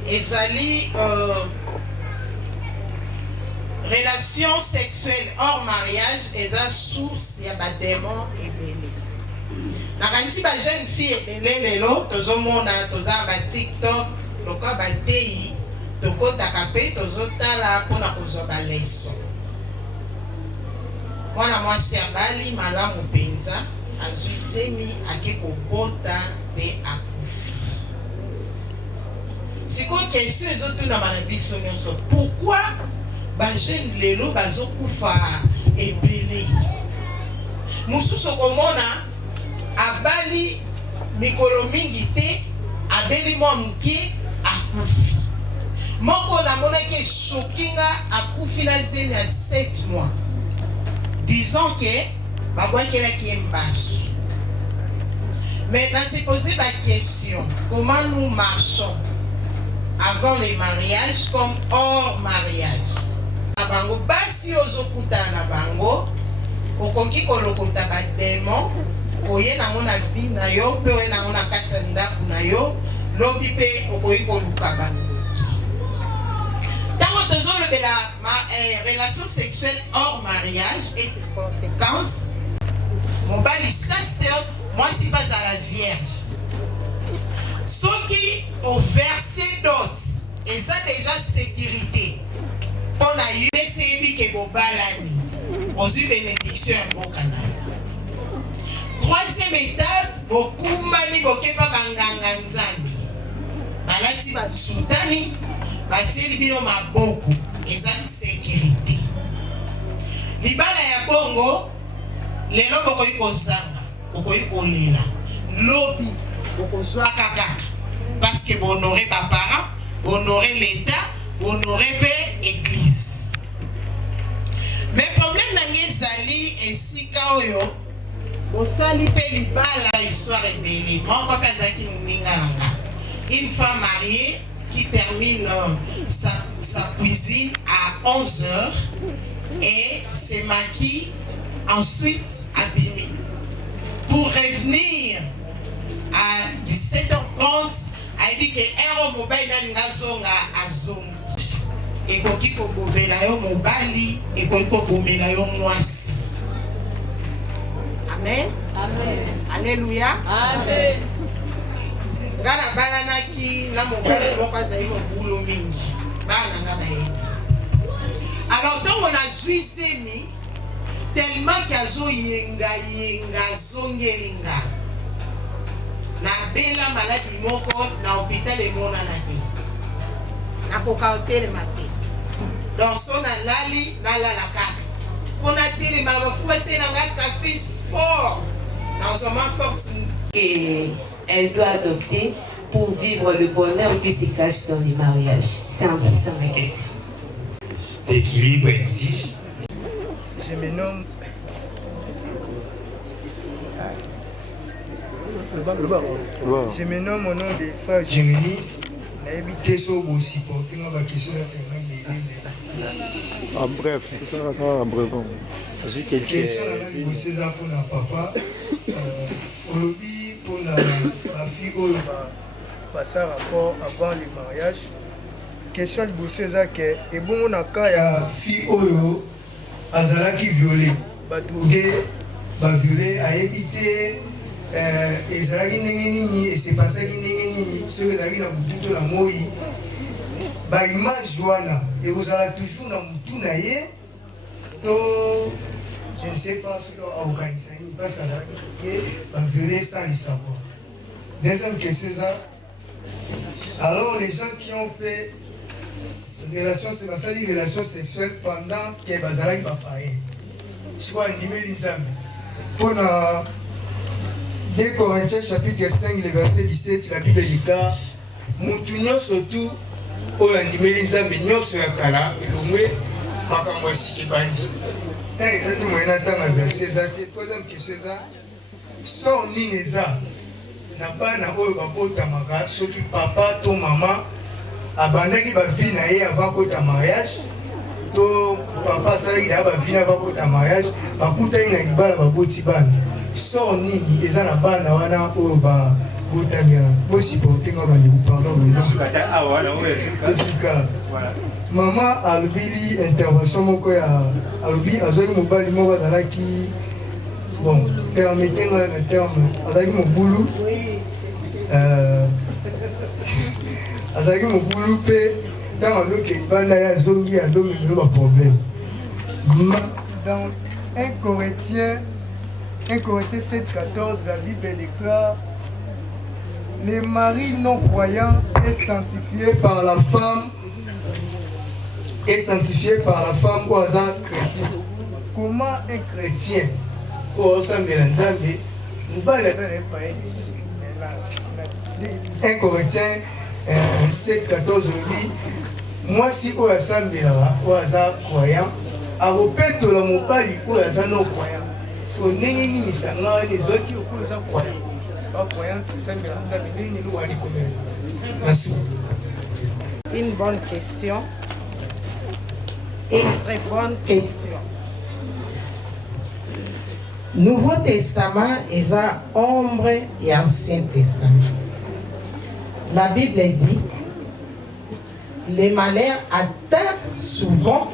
ezali relation sexuelle hors mariage eza source ya ba démon ebele. Nakanisi ba jeune fille ebele lelo tozomona toza ba TikTok loka ba tei tokotaka pe tozotala mpona kozwa ba leçon. Mwana mwasi abali malamu mpenza azwi semi ake kobota pe akufi. Sikoyo question ezotunama na biso nyonso, pourquoi bajeune lelo bazokufa ebele? Mosusu okomona abali mikolo mingi te abeli mwa moke akufi. Moko namonaki shokinga akufi na zemi ya 7 mois. Disons que babwakelaki ye mbasu. Maintenant c'est poser la question, comment nous marchons avant le mariage comme hors mariage? Bango basi ozokutana na bango okoki kolokota ba démon oye nango na vie na yo pe oye nango na kati ya ndako na yo lobi pe okoki koluka bango. Tango tozolobela relation sexuelle hors mariage et de conséquences mobali chaste mwasi pas à la vierge. Soki au verset d'autres et ça déjà sécurité. On a eu des séries qui vont balani. On a eu bénédiction à Bokana. Troisième étape, beaucoup mani bokepa banganga nzami. Balati sultani, batili bino maboko. Et ça sécurité. Libala ya bongo, lelo boko yiko zamba, boko yiko lela. Lobi, boko zwa kakaka. Parce que vous honorez vos parents, vous honorez l'État, vous honorez l'église. Mais le problème dans les ainsi qu'aoyo, vous sali pe libala histoire ébélée. Moi, une femme mariée qui termine sa cuisine à 11h et se maquille ensuite habillée. Pour revenir à 17h30, elle dit que un mobile n'a pas azong. Et koki ko bobela yo mobali et koki ko bobela yo mwasi. Amen. Amen. Alléluia. Amen. Ngana bana naki na mobali moko azali mobulo mingi. Bana nga ba. Alors donc on a jouissé mi tellement qu'azo yenga zongelinga. bela maladi moko na hôpital emonana te nakoka otelema te. donc so nalali nalala kaka mpo natelema bafuba ese nanga café fort nazoma force qu'elle doit adopter pour vivre le bonheur qui se cache dans les mariages. C'est un peu ça ma question. L'équilibre exige. Je me nomme au nom de frère Jérémy. Nahabité sur aussi porter ma question en bref, ça va en bref. Question pour la papa. Aujourd'hui, pour la fille où passer rapport avant le mariage. Question de bosser ça que et bon on a cas ya fille oyo azalaki violé batouge ba violé a éviter ezalaki ndenge nini et c'est passé ndenge nini ce que ezalaki na bututo na moi ba image wana et vous allez toujours na mutu na ye to je ne sais pas ce qu'on organise parce que ba violé sans le savoir. Deuxième question ça. Alors les gens qui ont fait relation sexuelle pendant que bazalaki bapaye sikoyo andimeli nzambe mpona 2 Corinthiens chapitre 5 le verset 17 la Bible déclare mutu nyonso tu oyo andimeli nzambe nyonso ya kala elongwe makambo ya sika ebandi ntango eza te moyena ntanga verset eza te troisième question eza sor nini eza na bana oyo babotamaka soki papa to mama abandaki bavi na ye avant kota mariage to papa asalaki na ye bavi na avant kota mariage bakutani na libala baboti bana sor nini eza na bana wana oyo babotami wana bosiportenga bandeko pardon tosika mama alobili intervention moko ya alobi azwaki mobali moko azalaki bon permettenga na terme azalaki mobulu azalaki mobulu mpe ntango aloki ebanda ye azongi adomemelo baproblème. Dans 1 Corinthiens 7,14, la Bible déclare le mari non croyant est sanctifié par la femme ou hasard chrétien. Comment un chrétien ou osambela nzambe mobali aza na ye paye ici 1 Corinthiens 7,14 lobi mwasi oyo asambelaka oyo aza croyant akopetola mobali oyo aza non croyant so ndenge nini sanga wana ezwaki okoyo eza croyant bacroyant tosambela nzambe ndenge nini wani komela. Merci. Une bonne question. Une très bonne question. Nouveau Testament est à ombre et Ancien Testament. La Bible dit les malheurs atteignent souvent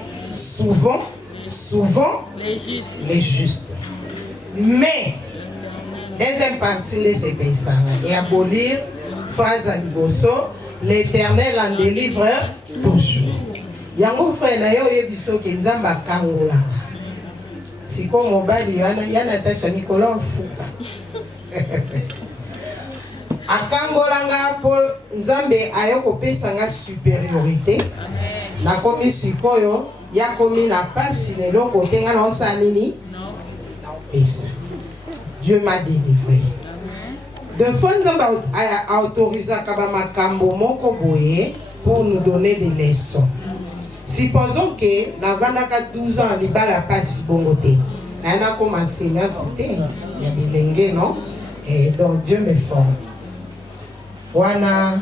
les justes. Mais deuxième partie de ces pays et abolir phrase à Liboso, l'Éternel en délivreur toujours. Yango frère na yo yebiso ke nzamba kangola. Siko mobali yana tasha Nicolas Fuka. Akangolanga po nzambe ayoko pesa nga supériorité. Na komi sikoyo ya komi na pasi lelo kote nga na osanini. Pesa. Dieu m'a délivré. De fois nzambe a autorisé kaba makambo moko boye pour nous donner des leçons. Supposons que navandaka 12 ans libala pasi bongote. Nana comme enseignante c'était ya bilenge non et donc Dieu me forme. Wana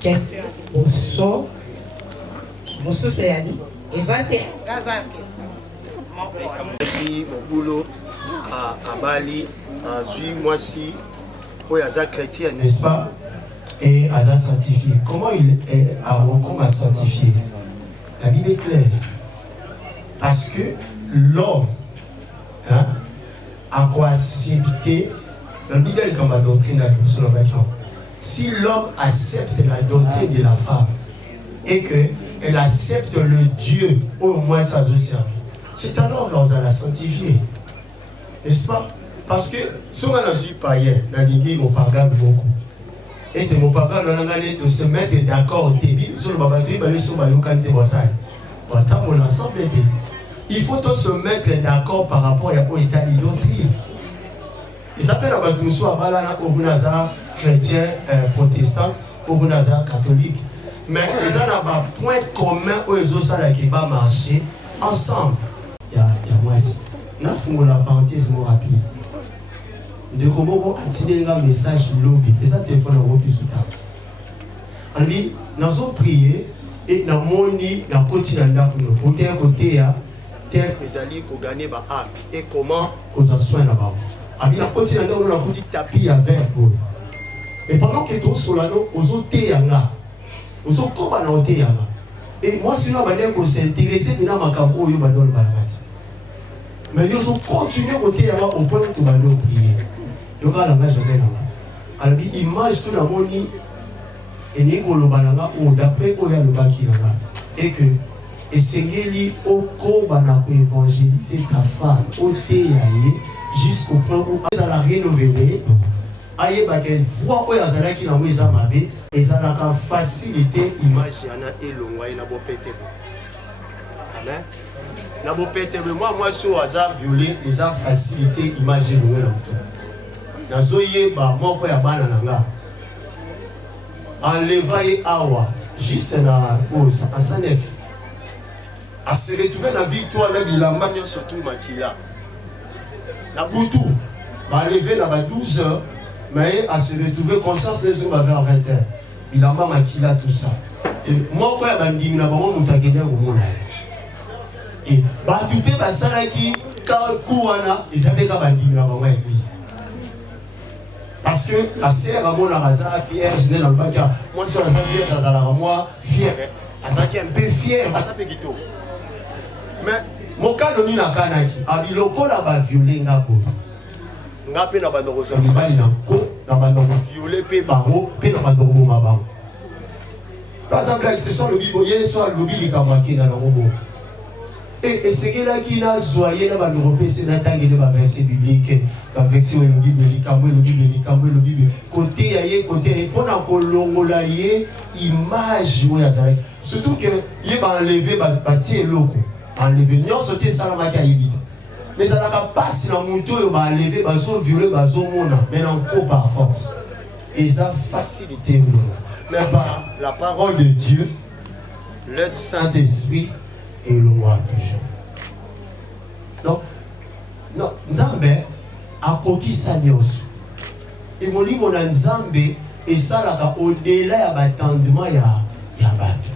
question Mosso Seyani ezate gaza question. Mon boulot à Bali, à Zui, moi si, oui, à chrétien, n'est-ce pas? Et à sanctifié. Comment il est à Rocom à sanctifier? La Bible est claire. Parce que l'homme a quoi accepter la Bible est comme la doctrine de si l'homme accepte la doctrine de la femme et qu'elle accepte le Dieu, au moins ça se sert. C'est un homme dans la sanctifier. N'est-ce pas? Parce que si on a vu païen, la Bible au pardon beaucoup. Et mon papa, on a de se mettre d'accord. Mon ensemble, il faut tous se mettre d'accord par rapport à l'état d'identité. Ils s'appellent à Batumso à Balana, au Gunaza chrétien, protestant, au Gunaza catholique. Mais ils ont un point commun où ils ont ça qui va marcher ensemble. Il y a moi ici. Nous faisons la parenthèse rapide. De comment attirer un message lobby. Et ça, téléphone au plus sous table. On dit, nous avons prié et nous avons dit, nous avons continué à nous. Côté, terre, les alliés qui ont gagné ma âme. Et comment nous avons soin là-bas. On dit, nous avons continué à nous, nous avons dit tapis à verre. Et pendant que nous sommes là, nous avons été là. Nous avons commencé à là. Et moi, si nous avons s'intéresser, nous avons dit, nous avons mais ils ont continué au côté au point où nous avons prié. Il y aura la main jamais là-bas. Alors, l'image tout le monde et nous avons d'après où il y a le baki là-bas. Et que, et Seigneur, au corps, évangéliser ta femme, au théâtre, jusqu'au point où elle a rénové. Aïe, qu'elle voit où elle a qui n'a pas eu mabé, et ça n'a facilité l'image et l'ongwa et la bopété. Amen. La bopété, moi, sur le hasard violé, ils ont facilité l'image et l'ongwa. Nazoye ba moko ya bana nanga enleva ye awa juste na o sanef a se retrouver na victoire na bilamba surtout makila na butu ba lever na ba 12 heures mais a se retrouver conscience les jours vers 20 heures bilamba makila tout ça et moko ya bandimi na bango mutakende ko mona et ba tupe ba salaki ka kuwana ezabeka bandimi na bango église. Parce que la sœur à mon Arazara, Pierre, je n'ai pas dit, moi, sur la Pierre, Azala, moi, fier. Azaki un peu fier, Azapé Guito. Mais, mon cas de Nina Kanaki, Abiloko là-bas violé, n'a pas. N'a pas n'a pas Nibali n'a pas violé, pe baro, pe n'a pas de mabang. Par exemple, la question le biboyer, soit le bibi kamaki dans le robot. Et ce qui est là qui a joyé dans le Européen, c'est d'attaquer les versets bibliques, avec ce que le Bible, le Bible, côté aïe, côté pendant que l'on a image, surtout que il va enlever bâtir l'eau, enlever, non, sauter ça la maquille. Mais ça n'a pas si la moto va enlever, va violer, va mona, mais encore par force. Et ça facilité, mais par la parole de Dieu, l'aide du Saint-Esprit. Et le roi toujours. Donc, non, Nzambe a coquille sa nyos. Et mon livre, on a Nzambe, et ça, là, au-delà, il y a attendement, il y a battu.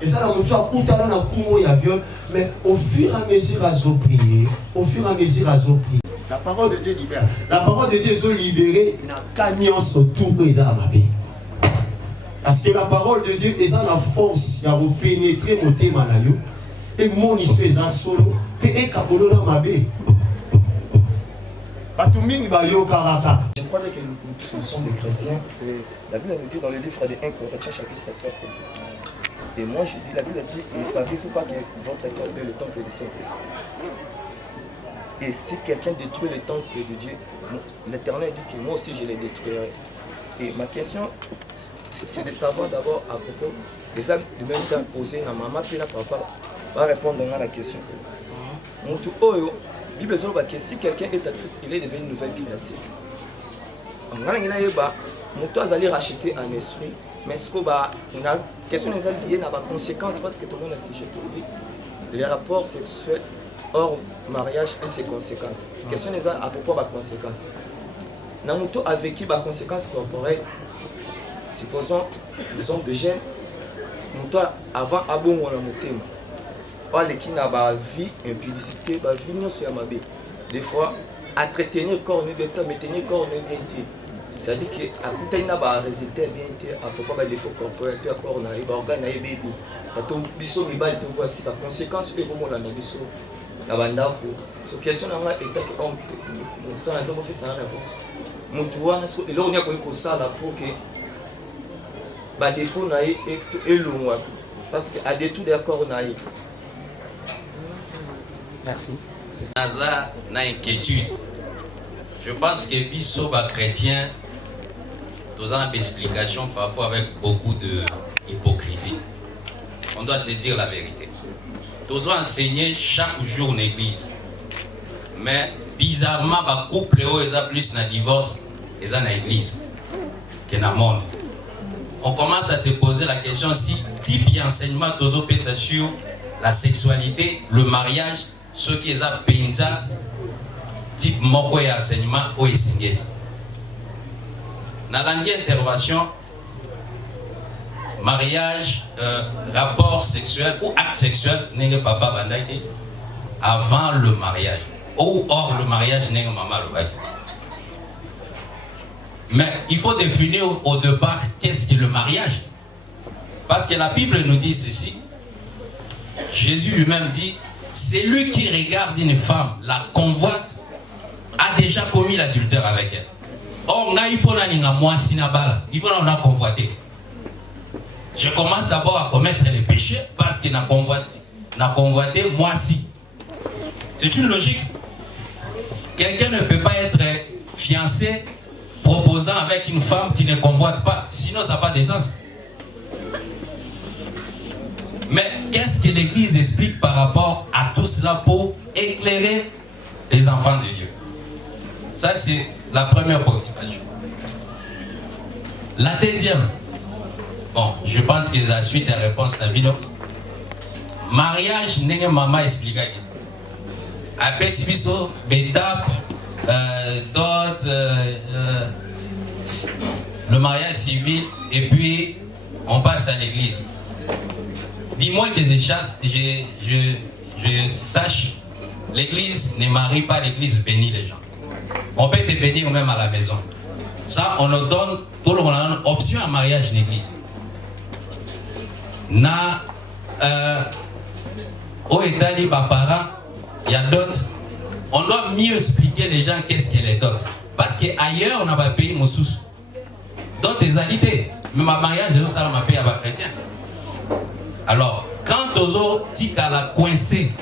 Et ça, là, on a coupé dans la cour, il y a viol, mais au fur et à mesure, à se prier, au fur et à mesure, à se prier. La parole de Dieu libère. La parole de Dieu est libérée, il y a gagnant sur tout, ils ont amabé. Parce que la parole de Dieu est la force à vous pénétrer mon thème et mon histoire est solo et kabolo na mabe. Je crois que nous tous sommes des chrétiens. La Bible nous dit dans le livre de 1 Corinthiens chapitre 3, 7. Et moi je dis, la Bible dit, ne savez-vous pas que votre corps est le temple du Saint-Esprit? Et si quelqu'un détruit le temple de Dieu, l'Éternel dit que moi aussi je les détruirai. Et ma question, c'est de savoir d'abord à propos des âmes du même temps posées à maman puis à papa va répondre à la question. Moutou Oyo, la Bible dit que si quelqu'un est actrice, il est devenu une nouvelle créature. On a Moutou a allé racheter un esprit, mais ce que la question des âmes liées n'a pas de conséquences parce que tout le monde a sujet les rapports sexuels hors mariage et ses conséquences. La question des âmes à propos de la conséquence. Moutou a vécu des conséquences corporelles. Supposons nous sommes de jeunes, nous avant abon on a monté. Or les qui n'a pas vie, impudicité, pas vie non sur ma bé. Des fois, à traiter le corps ne bien temps, mais tenir corps ne bien été. C'est-à-dire que à tout n'a pas résultat bien été. À propos des défauts corporels, tu as corps n'a pas organe n'a bébé. À ton biseau mais bal te voici par conséquence le moment là n'a biseau. La bande pour. Cette question n'a pas été qu'on nous ça n'a pas fait ça réponse. Mon toit, et là on y a quoi ça là pour que bah défaut naïe et loin parce qu'à détour d'accord naïe. Merci. Naza na inquiétude. Je pense que biso ba chrétien Nous avons une explication parfois avec beaucoup d'hypocrisie. On doit se dire la vérité. Nous avons enseigné chaque jour en église. Mais bizarrement, les couples ont plus de divorce dans l'église que dans le monde. On commence à se poser la question si type d'enseignement sur la sexualité, le mariage, ce qui est à penza, type moko et enseignement au Essingeli. Dans l'intervention, mariage, rapport sexuel ou acte sexuel, n'est papa bandaki avant le mariage ou hors le mariage, n'est maman le bail. Mais il faut définir au départ qu'est-ce que le mariage. Parce que la Bible nous dit ceci. Jésus lui-même dit, celui qui regarde une femme, la convoite, a déjà commis l'adultère avec elle. Or, il faut la convoiter. Je commence d'abord à commettre les péchés parce qu'il n'a convoité moi aussi. C'est une logique. Quelqu'un ne peut pas être fiancé proposant avec une femme qui ne convoite pas, sinon ça n'a pas de sens. Mais qu'est-ce que l'Église explique par rapport à tout cela pour éclairer les enfants de Dieu? Ça, c'est la première préoccupation. La deuxième, bon, je pense que la suite des réponses de la vidéo. Mariage, n'est-ce maman explique. Après, si vous étapes, dot, le mariage civil, et puis on passe à l'église. Dis-moi que je sache, l'église ne marie pas, l'église bénit les gens. On peut te bénir même à la maison. Ça, on nous donne, tout le monde a une option à mariage l'église. Au États-Unis, par parents, il y a d'autres. On doit mieux expliquer les gens qu'est-ce que les dots. Parce qu'ailleurs, on n'a pas payé mon sous. D'autres égalités. Mais ma mariage, ça m'a payé à ma chrétien. Alors, quand aux autres, à la coincée,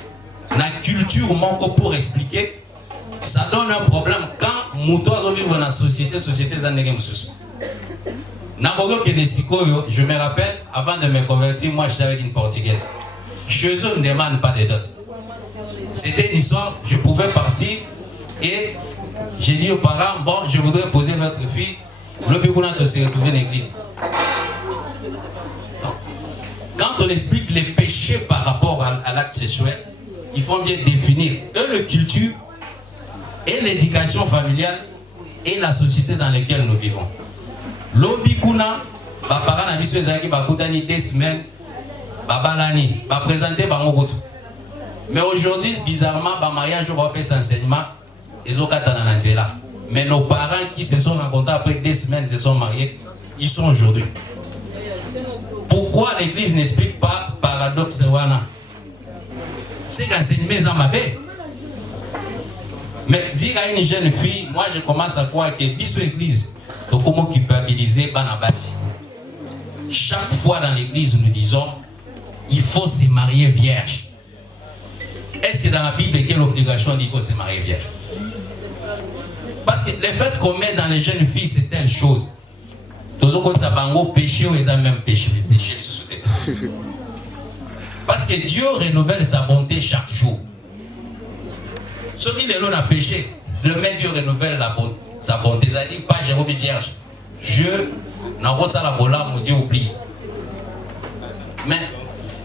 la culture manque pour expliquer, ça donne un problème quand nous vivons dans la société zanégem sous. Je me rappelle, avant de me convertir, moi j'étais avec une portugaise. Chez eux, on ne demande pas de dot. C'était une histoire, je pouvais partir et j'ai dit aux parents, bon, je voudrais poser notre fille, le Bigouna de se retrouver dans l'église. Quand on explique les péchés par rapport à l'acte sexuel, il faut bien définir la culture et l'éducation familiale et la société dans laquelle nous vivons. L'obikuna, les parents ont dit 2 semaines, babalani, va présenter par mon mais aujourd'hui, bizarrement, le mariage, on va faire cet enseignement, ils ont qu'à là. Mais nos parents qui se sont rencontrés après 2 semaines, se sont mariés, ils sont aujourd'hui. Pourquoi l'église n'explique pas paradoxe wana? C'est qu'enseignement est ma paix. Mais dire à une jeune fille, moi je commence à croire que biso église, donc comment culpabiliser Banabasi. Chaque fois dans l'église, nous disons, il faut se marier vierge. Est-ce que dans la Bible, quelle obligation il faut se marier vierge? Parce que le fait qu'on met dans les jeunes filles, c'est telle chose. Tous les autres, ça va en péché ou ils ont même péché les sociétés. Parce que Dieu renouvelle sa bonté chaque jour. Ceux qui les ont péché, demain Dieu renouvelle sa bonté. Ça dit pas Jérôme vierge. Je n'en vois ça la bola, mon Dieu oublie. Mais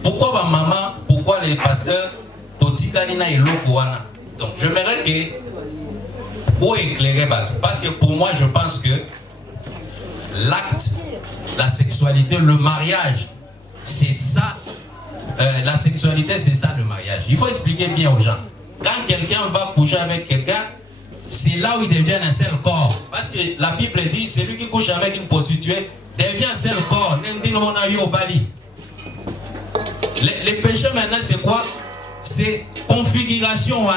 pourquoi ma maman, pourquoi les pasteurs, Totikalina et Lokoana? Donc j'aimerais que pour éclairer, parce que pour moi je pense que l'acte, la sexualité, le mariage, c'est ça. La sexualité, c'est ça le mariage. Il faut expliquer bien aux gens. Quand quelqu'un va coucher avec quelqu'un, c'est là où il devient un seul corps. Parce que la Bible dit, celui qui couche avec une prostituée devient un seul corps. Les péchés maintenant, c'est quoi? C'est configuration.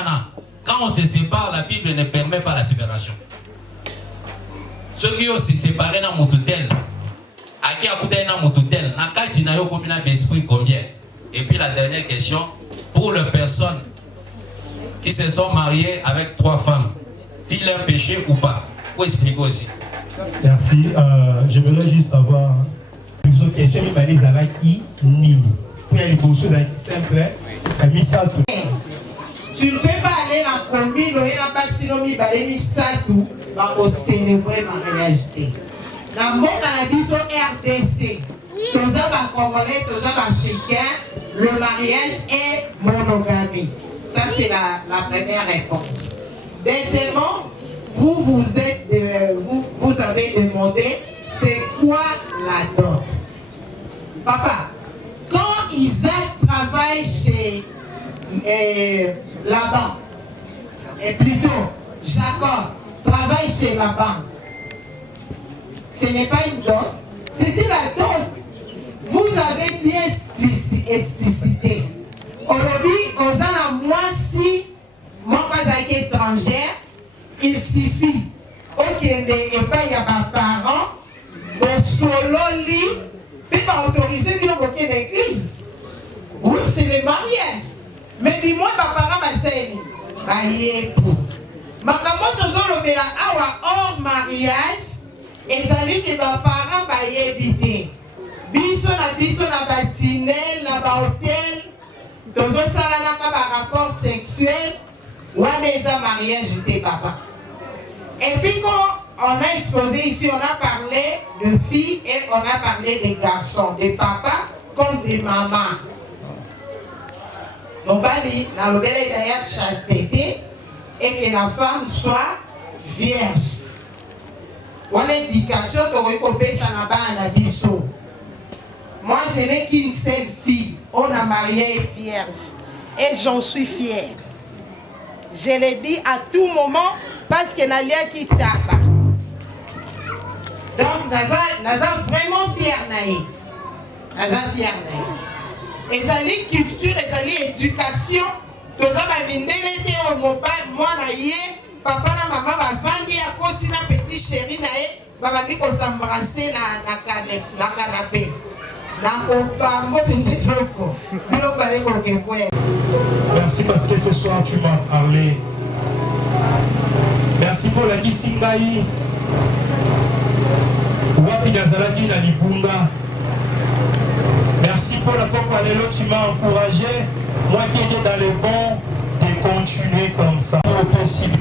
Quand on se sépare, la Bible ne permet pas la séparation. Ceux qui ont se séparé dans mon tutelle, à qui a coûté dans mon tutelle, n'a qu'à dire combien d'esprit combien. Et puis la dernière question, pour les personnes qui se sont mariées avec 3 femmes, est-il un péché ou pas? Il faut expliquer aussi. Merci. J'aimerais juste avoir une autre question. Il m'a dit Zalaki Nini. Pour y aller pour chose simple, tu ne peux pas aller dans la commune, il n'y a pas de sinomi, il va célébrer le mariage. Dans mon cannabis au RDC, tous les Congolais, tous les Africains, le mariage est monogamie. Ça, c'est la première réponse. Deuxièmement, vous avez demandé c'est quoi la dot. Papa, quand Isaac travaille chez Laban, et plutôt Jacob travaille chez Laban, ce n'est pas une dot, c'était la dot. Vous avez bien explicité. Aujourd'hui, aux ans moi, si mon cas est étrangère, il suffit qu'il n'y ait pas de parents, de solo lit, mais pas autoriser de bloquer l'église. Oui, c'est le mariage. Mais dis-moi, mes parents, ma sœur, ma yépo. Ma camotte, je le hors mariage, et ça dit que mes parents, ma yébité. Biso na batinel, na hôtel, dans un salon rapport sexuel, ou un mariage de papa. Et puis quand on a exposé ici, on a parlé de filles et on a parlé des garçons, des papas comme des mamans. Donc, dans le bel d'ailleurs chasteté et que la femme soit vierge. On a l'éducation de ça n'a pas biseau. Moi, je n'ai qu'une seule fille. On a marié vierge. Et j'en suis fière. Je l'ai dit à tout moment parce que Nalia qui tape. Donc, Naza vraiment fière naïe. Naza fière naïe. Et ça dit culture, et ça dit éducation. Tout ça va venir l'été au mobile. Moi, naïe, papa et maman va vendre à côté de petit chéri naïe. Va venir qu'on s'embrasser dans le canapé. Merci parce que ce soir tu m'as parlé. Merci pour la Kisingaï. Merci pour la Pokwalelo, tu m'as encouragé. Moi qui étais dans le bon, de continuer comme ça. Possible.